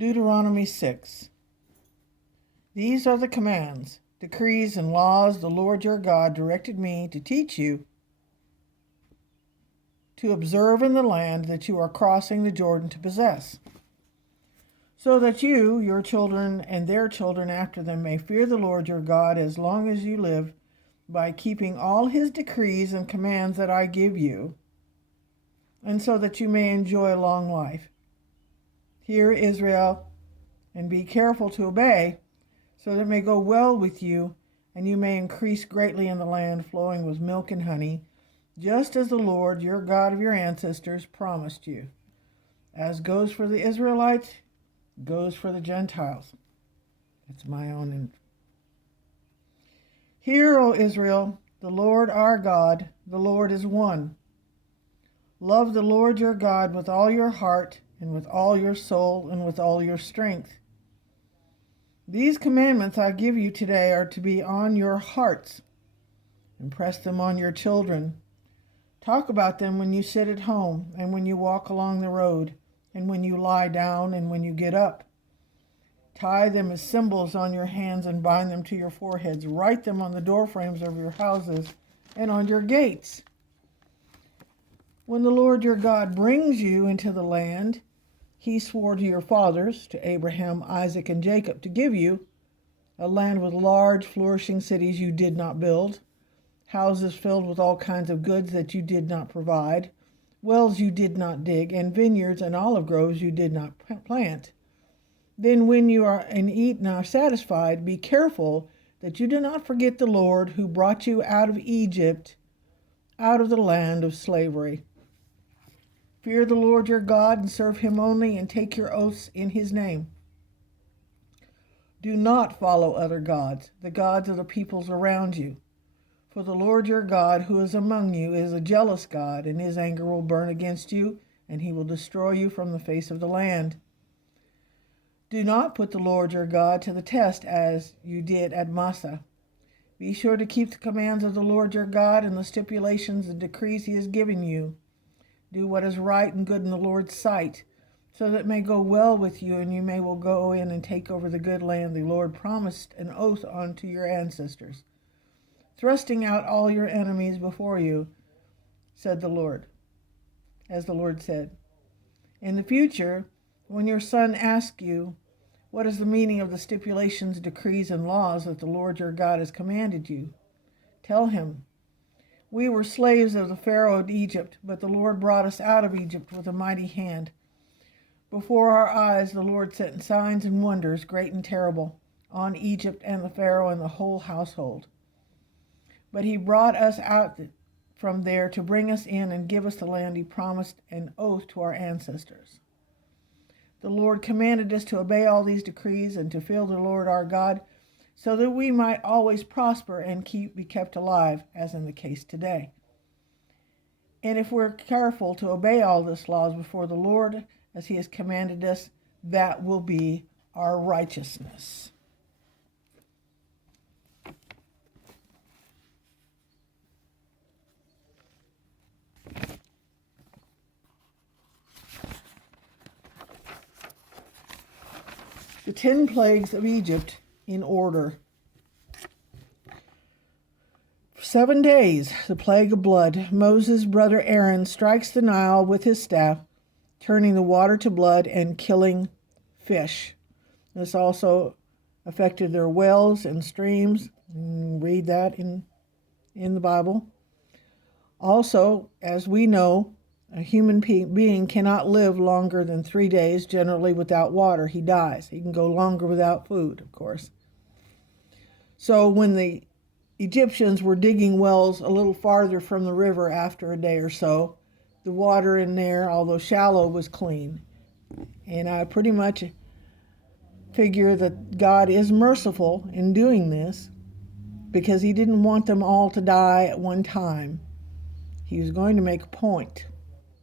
Deuteronomy 6. These are the commands, decrees, and laws the Lord your God directed me to teach you to observe in the land that you are crossing the Jordan to possess, so that you, your children, and their children after them may fear the Lord your God as long as you live, by keeping all his decrees and commands that I give you, and so that you may enjoy a long life. Hear, Israel, and be careful to obey, so that it may go well with you, and you may increase greatly in the land flowing with milk and honey, just as the Lord, your God of your ancestors, promised you. As goes for the Israelites, goes for the Gentiles. That's my own. Hear, O Israel, the Lord our God, the Lord is one. Love the Lord your God with all your heart, and with all your soul, and with all your strength. These commandments I give you today are to be on your hearts. Impress them on your children. Talk about them when you sit at home, and when you walk along the road, and when you lie down, and when you get up. Tie them as symbols on your hands and bind them to your foreheads. Write them on the doorframes of your houses and on your gates. When the Lord your God brings you into the land he swore to your fathers, to Abraham, Isaac, and Jacob, to give you, a land with large, flourishing cities you did not build, houses filled with all kinds of goods that you did not provide, wells you did not dig, and vineyards and olive groves you did not plant. Then when you are and eat and are satisfied, be careful that you do not forget the Lord who brought you out of Egypt, out of the land of slavery. Fear the Lord your God and serve him only, and take your oaths in his name. Do not follow other gods, the gods of the peoples around you. For the Lord your God who is among you is a jealous God, and his anger will burn against you, and he will destroy you from the face of the land. Do not put the Lord your God to the test as you did at Massah. Be sure to keep the commands of the Lord your God and the stipulations and decrees he has given you. Do what is right and good in the Lord's sight, so that it may go well with you, and you may will go in and take over the good land the Lord promised an oath unto your ancestors, thrusting out all your enemies before you, said the Lord, as the Lord said. In the future, when your son asks you, what is the meaning of the stipulations, decrees, and laws that the Lord your God has commanded you? Tell him, we were slaves of the Pharaoh of Egypt, but the Lord brought us out of Egypt with a mighty hand. Before our eyes the Lord sent signs and wonders, great and terrible, on Egypt and the Pharaoh and the whole household. But he brought us out from there to bring us in and give us the land he promised an oath to our ancestors. The Lord commanded us to obey all these decrees and to fear the Lord our God, so that we might always prosper and be kept alive, as in the case today. And if we're careful to obey all these laws before the Lord, as he has commanded us, that will be our righteousness. The 10 plagues of Egypt in order. For 7 days, the plague of blood. Moses' brother Aaron strikes the Nile with his staff, turning the water to blood and killing fish. This also affected their wells and streams. Read that in the Bible. Also, as we know, a human being cannot live longer than 3 days, generally without water. He dies. He can go longer without food, of course. So when the Egyptians were digging wells a little farther from the river after a day or so, the water in there, although shallow, was clean. And I pretty much figure that God is merciful in doing this, because he didn't want them all to die at one time. He was going to make a point.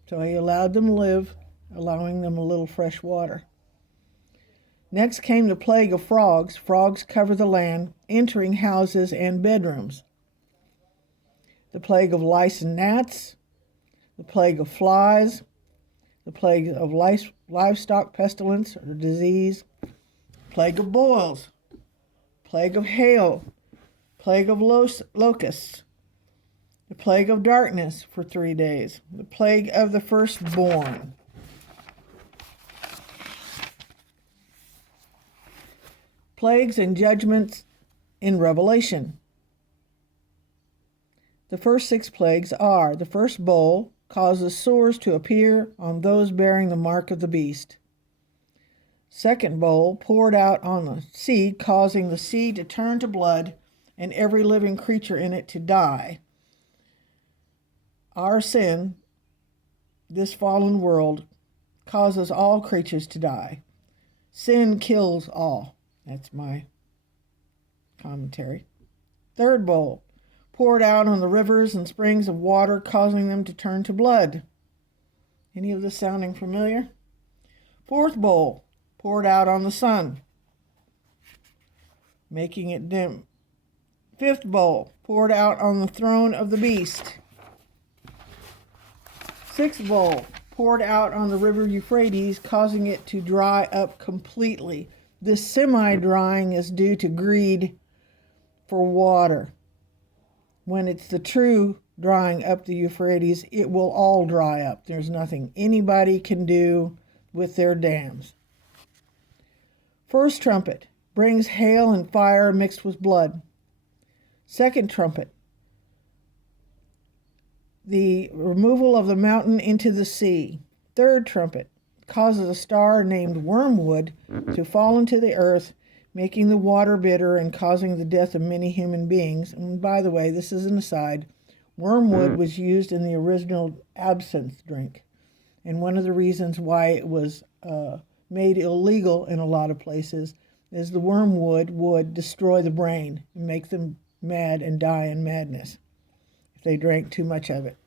So he allowed them to live, allowing them a little fresh water. Next came the plague of frogs. Frogs cover the land, entering houses and bedrooms. The plague of lice and gnats, the plague of flies, the plague of livestock pestilence or disease, plague of boils, plague of hail, plague of locusts, the plague of darkness for 3 days, the plague of the firstborn. Plagues and judgments in Revelation. The first 6 plagues are: the first bowl causes sores to appear on those bearing the mark of the beast. Second bowl poured out on the sea, causing the sea to turn to blood and every living creature in it to die. Our sin, this fallen world, causes all creatures to die. Sin kills all. That's my commentary. Third bowl poured out on the rivers and springs of water, causing them to turn to blood. Any of this sounding familiar? Fourth bowl poured out on the sun, making it dim. Fifth bowl poured out on the throne of the beast. Sixth bowl poured out on the river Euphrates, causing it to dry up completely. This semi-drying is due to greed for water. When it's the true drying up the Euphrates, it will all dry up. There's nothing anybody can do with their dams. First trumpet brings hail and fire mixed with blood. Second trumpet, the removal of the mountain into the sea. Third trumpet causes a star named wormwood to fall into the earth, making the water bitter and causing the death of many human beings. And by the way, this is an aside, wormwood was used in the original absinthe drink. And one of the reasons why it was made illegal in a lot of places is the wormwood would destroy the brain and make them mad and die in madness if they drank too much of it.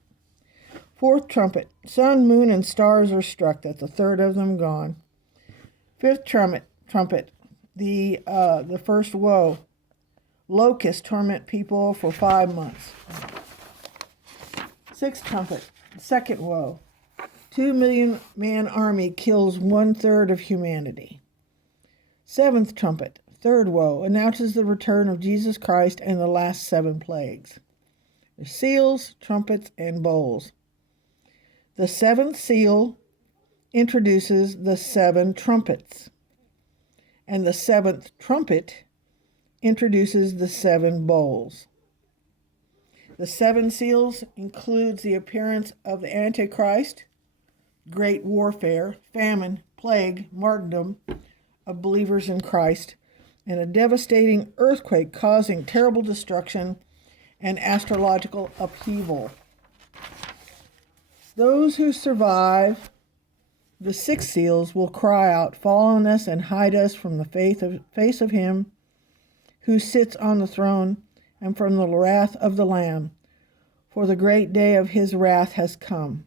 Fourth trumpet, sun, moon, and stars are struck. That's a third of them gone. Fifth trumpet, the first woe. Locusts torment people for 5 months. Sixth trumpet, second woe. 2 million man army kills 1/3 of humanity. Seventh trumpet, third woe, announces the return of Jesus Christ and the last 7 plagues. There's seals, trumpets, and bowls. The 7th seal introduces the 7 trumpets, and the 7th trumpet introduces the 7 bowls. The 7 seals includes the appearance of the Antichrist, great warfare, famine, plague, martyrdom of believers in Christ, and a devastating earthquake causing terrible destruction and astrological upheaval. Those who survive the 6 seals will cry out, "Fall on us and hide us from the face of him who sits on the throne and from the wrath of the Lamb, for the great day of his wrath has come."